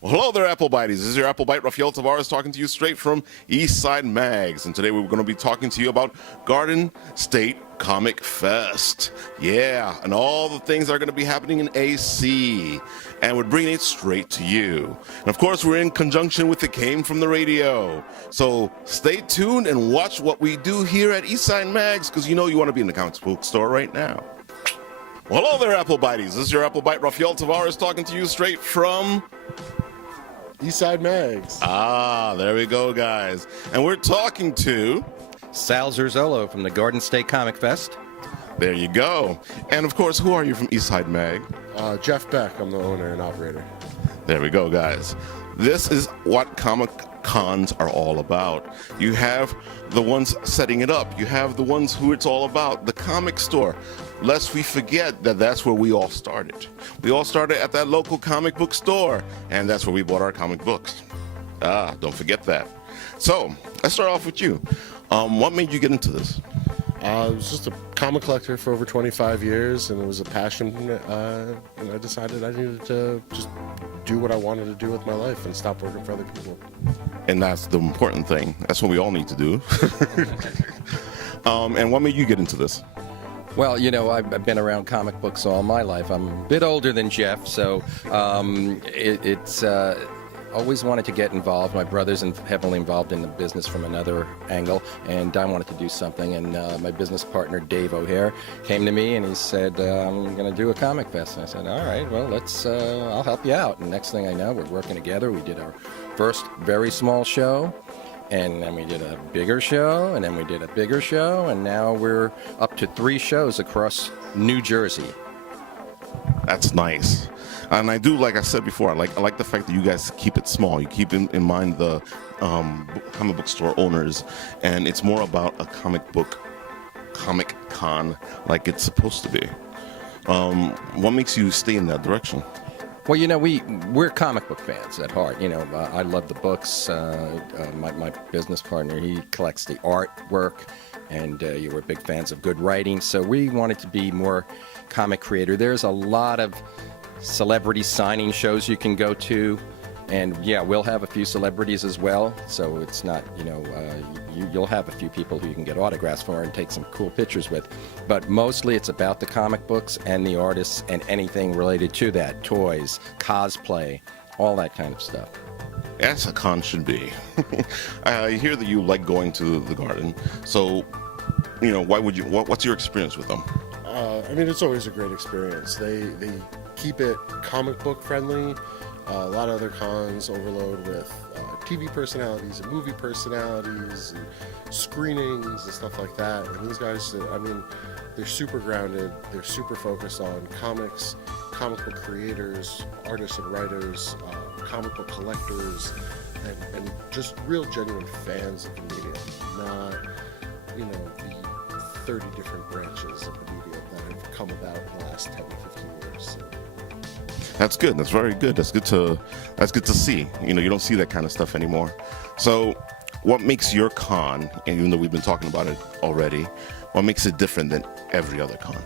Well, hello there, Apple Bites. This is your Apple Bite, Rafael Tavares, talking to you straight from Eastside Mags. And today we're going to be talking to you about Garden State Comic Fest. Yeah, and all the things that are going to be happening in AC. And we're bringing it straight to you. And of course, we're in conjunction with the Came From the Radio. So stay tuned and watch what we do here at Eastside Mags, because you know you want to be in the comics book store right now. Well, hello there, Apple Bites. This is your Apple Bite, Rafael Tavares, talking to you straight from Eastside Mags. Ah, there we go, guys. And we're talking to Sal Zerzolo from the Garden State Comic Fest. There you go. And of course, who are you from Eastside Mag? Jeff Beck, I'm the owner and operator. There we go, guys. This is what Comic Cons are all about. You have the ones setting it up. You have the ones who it's all about, the comic store. Lest we forget that that's where we all started. We all started at that local comic book store, and that's where we bought our comic books. Don't forget that. So, let's start off with you. What made you get into this? I was just a comic collector for over 25 years, and it was a passion, and I decided I needed to just do what I wanted to do with my life and stop working for other people. And that's the important thing. That's what we all need to do. And what made you get into this? Well, you know, I've been around comic books all my life. I'm a bit older than Jeff, so it's always wanted to get involved. My brother's heavily involved in the business from another angle, and I wanted to do something. And my business partner, Dave O'Hare, came to me and he said, I'm going to do a comic fest. And I said, all right, well, I'll help you out. And next thing I know, we're working together. We did our first very small show. And then we did a bigger show, and then we did a bigger show, and now we're up to 3 shows across New Jersey. That's nice. And I do, like I said before, I like the fact that you guys keep it small. You keep in mind the comic book store owners, and it's more about a comic con like it's supposed to be. What makes you stay in that direction? Well, you know, we're comic book fans at heart. You know, I love the books. My business partner, he collects the artwork, and you were big fans of good writing. So we wanted to be more comic creator. There's a lot of celebrity signing shows you can go to, and yeah, we'll have a few celebrities as well. So it's not, you know, you'll have a few people who you can get autographs for and take some cool pictures with. But mostly it's about the comic books and the artists and anything related to that, toys, cosplay, all that kind of stuff. As a con should be. I hear that you like going to the garden. So, you know, why would you? What's your experience with them? I mean, it's always a great experience. They keep it comic book friendly. A lot of other cons overload with TV personalities and movie personalities and screenings and stuff like that. And these guys, I mean, they're super grounded. They're super focused on comics, comic book creators, artists and writers, comic book collectors, and just real genuine fans of the medium. Not, you know, the 30 different branches of the medium that have come about in the last 10 to 15 years. So. That's good. That's very good. That's good to see. You know, you don't see that kind of stuff anymore. So, what makes your con, and even though we've been talking about it already, what makes it different than every other con?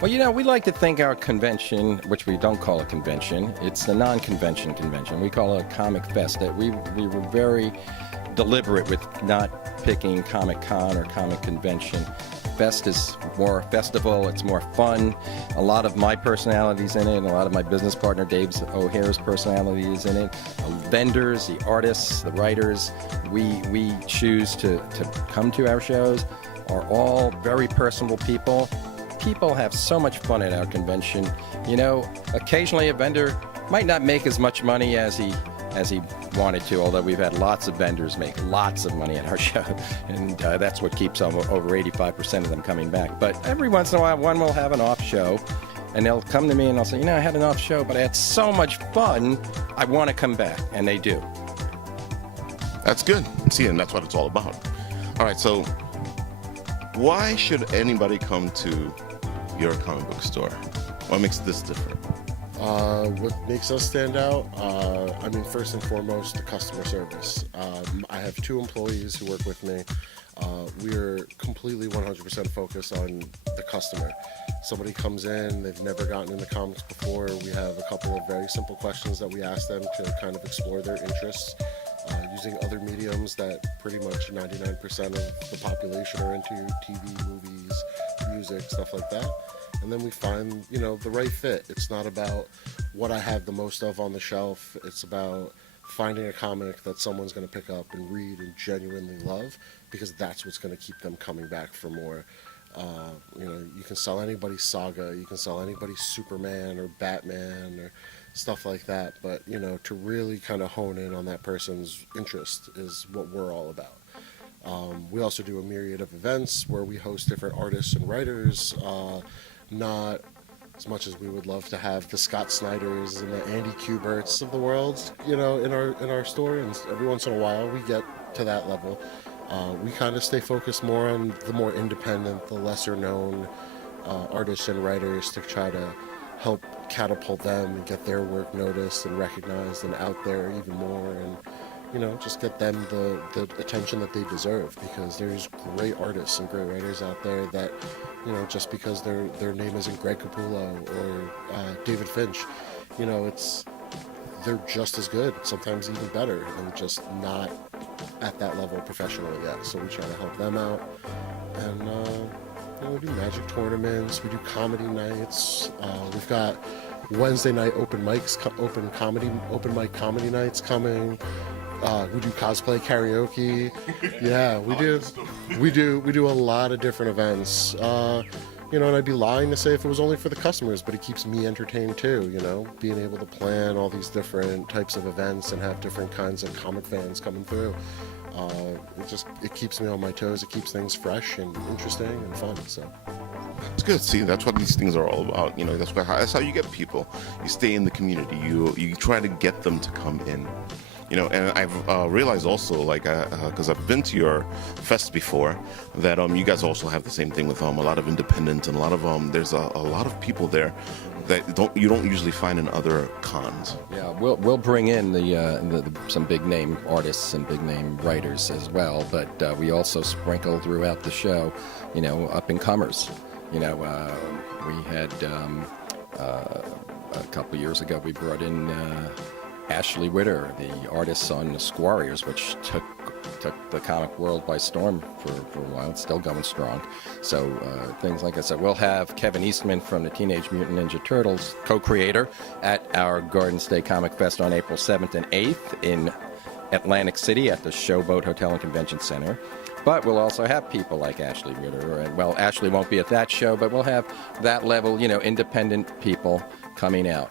Well, you know, we like to think our convention, which we don't call a convention, it's the non-convention convention. We call it a comic fest. That we were very deliberate with not picking Comic Con or comic convention. Fest is more festival, it's more fun. A lot of my personality's in it, and a lot of my business partner Dave O'Hare's personality is in it. The vendors, the artists, the writers, we choose to come to our shows are all very personable people. People have so much fun at our convention. You know, occasionally a vendor might not make as much money as he wanted to, although we've had lots of vendors make lots of money at our show, and that's what keeps over 85% of them coming back. But every once in a while, one will have an off show, and they'll come to me and they'll say, you know, I had an off show, but I had so much fun, I want to come back, and they do. That's good. See, and that's what it's all about. All right, so why should anybody come to your comic book store? What makes this different? What makes us stand out? I mean, first and foremost, the customer service. I have 2 employees who work with me. We are completely 100% focused on the customer. somebody comes in, they've never gotten into comics before, we have a couple of very simple questions that we ask them to kind of explore their interests, using other mediums that pretty much 99% of the population are into: TV, movies, music, stuff like that. And then we find, the right fit. It's not about what I have the most of on the shelf. It's about finding a comic that someone's going to pick up and read and genuinely love, because that's what's going to keep them coming back for more. You can sell anybody's Saga, you can sell anybody's Superman or Batman or stuff like that, but to really kind of hone in on that person's interest is what we're all about. We also do a myriad of events where we host different artists and writers, not as much as we would love to have the Scott Snyders and the Andy Kuberts of the world, in our store, and every once in a while we get to that level. We kind of stay focused more on the more independent, the lesser known artists and writers, to try to help catapult them and get their work noticed and recognized and out there even more, and just get them the attention that they deserve, because there's great artists and great writers out there that, just because their name isn't Greg Capullo or David Finch, they're just as good, sometimes even better, and just not at that level professionally yet. So we try to help them out, and we do magic tournaments, we do comedy nights. We've got Wednesday night open mic comedy nights coming. We do cosplay karaoke. Yeah, we do a lot of different events. And I'd be lying to say if it was only for the customers, but it keeps me entertained too, being able to plan all these different types of events and have different kinds of comic fans coming through. It keeps me on my toes. It keeps things fresh and interesting and fun. So it's good. See, that's what these things are all about. That's how you get people. You stay in the community. You try to get them to come in. And I've realized also, because I've been to your fest before, that you guys also have the same thing with a lot of independent, and a lot of there's a lot of people there that you don't usually find in other cons. Yeah, we'll bring in some big name artists and big name writers as well, but we also sprinkle throughout the show, up and comers. We had a couple years ago we brought in Ashley Witter, the artist on the Squarriors, which took the comic world by storm for a while. It's still going strong. So things like I said, we'll have Kevin Eastman from the Teenage Mutant Ninja Turtles, co-creator, at our Garden State Comic Fest on April 7th and 8th in Atlantic City at the Showboat Hotel and Convention Center. But we'll also have people like Ashley Witter. Well, Ashley won't be at that show, but we'll have that level, independent people coming out.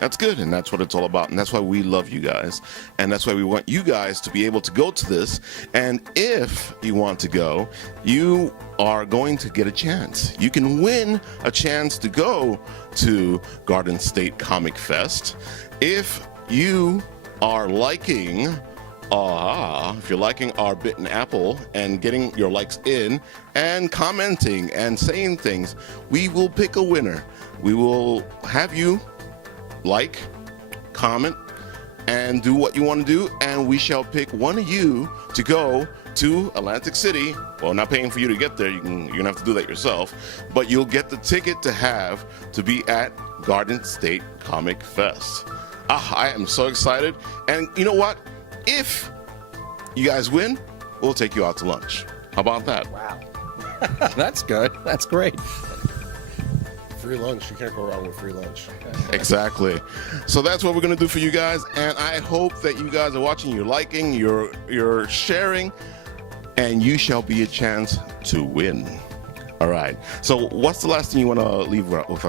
That's good, and that's what it's all about, and that's why we love you guys, and that's why we want you guys to be able to go to this. And if you want to go, you are going to get a chance. You can win a chance to go to Garden State Comic Fest if you are liking if you're liking our Bitten Apple and getting your likes in and commenting and saying things. We will pick a winner. We will have you like, comment, and do what you want to do, and we shall pick one of you to go to Atlantic City. Well, not paying for you to get there, you're gonna have to do that yourself, but you'll get the ticket to be at Garden State Comic Fest. I am so excited, and you know what? If you guys win, we'll take you out to lunch. How about that? Wow. That's good. That's great. Free lunch. You can't go wrong with free lunch. Exactly. So that's what we're going to do for you guys. And I hope that you guys are watching, you're liking, you're sharing, and you shall be a chance to win. All right. So what's the last thing you want to leave with?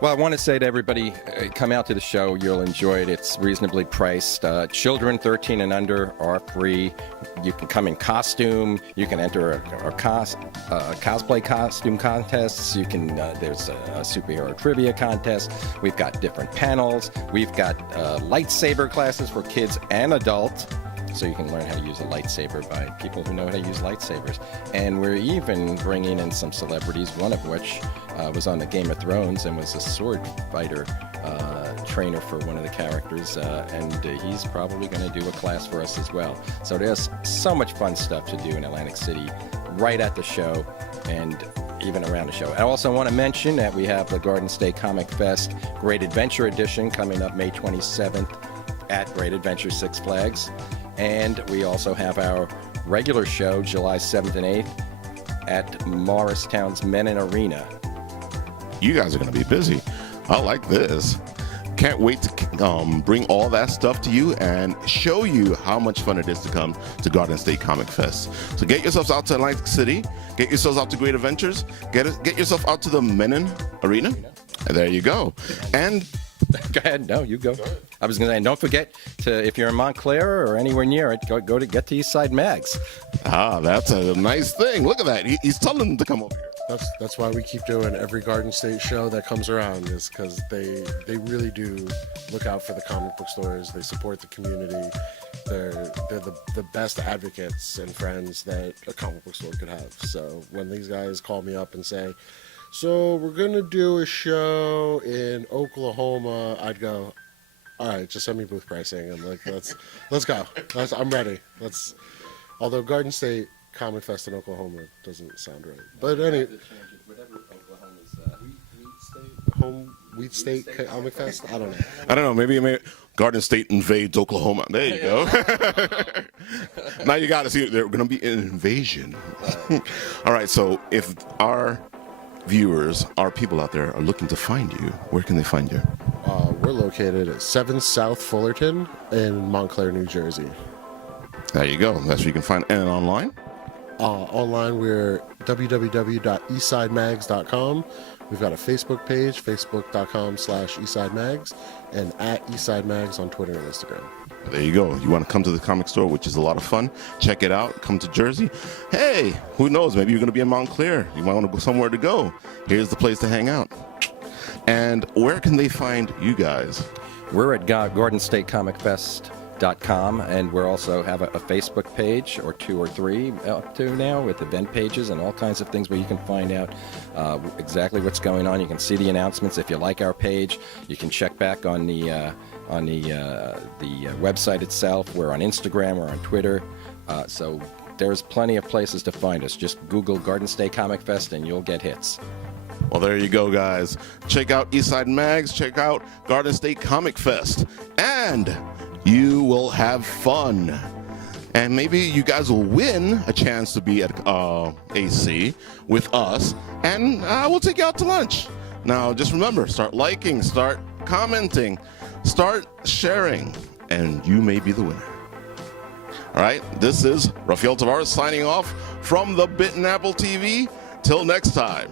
Well, I want to say to everybody, come out to the show. You'll enjoy it. It's reasonably priced. Children 13 and under are free. You can come in costume. You can enter a cosplay costume contests. You can. There's a superhero trivia contest. We've got different panels. We've got lightsaber classes for kids and adults. So you can learn how to use a lightsaber by people who know how to use lightsabers. And we're even bringing in some celebrities, one of which was on the Game of Thrones and was a sword fighter trainer for one of the characters. And he's probably going to do a class for us as well. So there's so much fun stuff to do in Atlantic City right at the show. And even around the show. I also want to mention that we have the Garden State Comic Fest Great Adventure Edition coming up May 27th at Great Adventure Six Flags. And we also have our regular show July 7th and 8th at Morristown's Menin Arena. You guys are going to be busy. I like this. Can't wait to bring all that stuff to you and show you how much fun it is to come to Garden State Comic Fest. So get yourselves out to Atlantic City, get yourselves out to Great Adventures, get yourself out to the Menin Arena, and there you go. And go ahead. No, you go. I was going to say, and don't forget to, if you're in Montclair or anywhere near it, go to get to Eastside Mags. Ah, that's a nice thing. Look at that. He's telling them to come over here. That's why we keep doing every Garden State show that comes around, is because they really do look out for the comic book stores. They support the community. They're the best advocates and friends that a comic book store could have. So when these guys call me up and say, so we're gonna do a show in Oklahoma, I'd go, all right, just send me booth pricing and like let's go. I'm ready. Although Garden State Comic Fest in Oklahoma doesn't sound right, but Wheat State Comic Fest. I don't know. Maybe Garden State invades Oklahoma. There you go. Now you got to see there's going to be an invasion. All right. So if our viewers, our people out there are looking to find you, where can they find you? We're located at 7 South Fullerton in Montclair, New Jersey. There you go. That's where you can find it. And online? Online, we're www.eastsidemags.com. We've got a Facebook page, facebook.com/eastsidemags, and at eastsidemags on Twitter and Instagram. There you go. You want to come to the comic store, which is a lot of fun. Check it out. Come to Jersey. Hey, who knows? Maybe you're going to be in Montclair. You might want to go somewhere to go. Here's the place to hang out. And where can they find you guys? We're at GardenStateComicFest.com, and we also have a Facebook page, or 2 or 3 up to now, with event pages and all kinds of things where you can find out exactly what's going on. You can see the announcements. If you like our page, you can check back on the website itself. We're on Instagram, we're on Twitter, so there's plenty of places to find us. Just Google Garden State Comic Fest and you'll get hits. Well, there you go, guys. Check out Eastside Mags, check out Garden State Comic Fest, and you will have fun. And maybe you guys will win a chance to be at AC with us, and we'll take you out to lunch. Now, just remember, start liking, start commenting, start sharing, and you may be the winner. All right, this is Rafael Tavares signing off from the Bitten Apple TV. Till next time.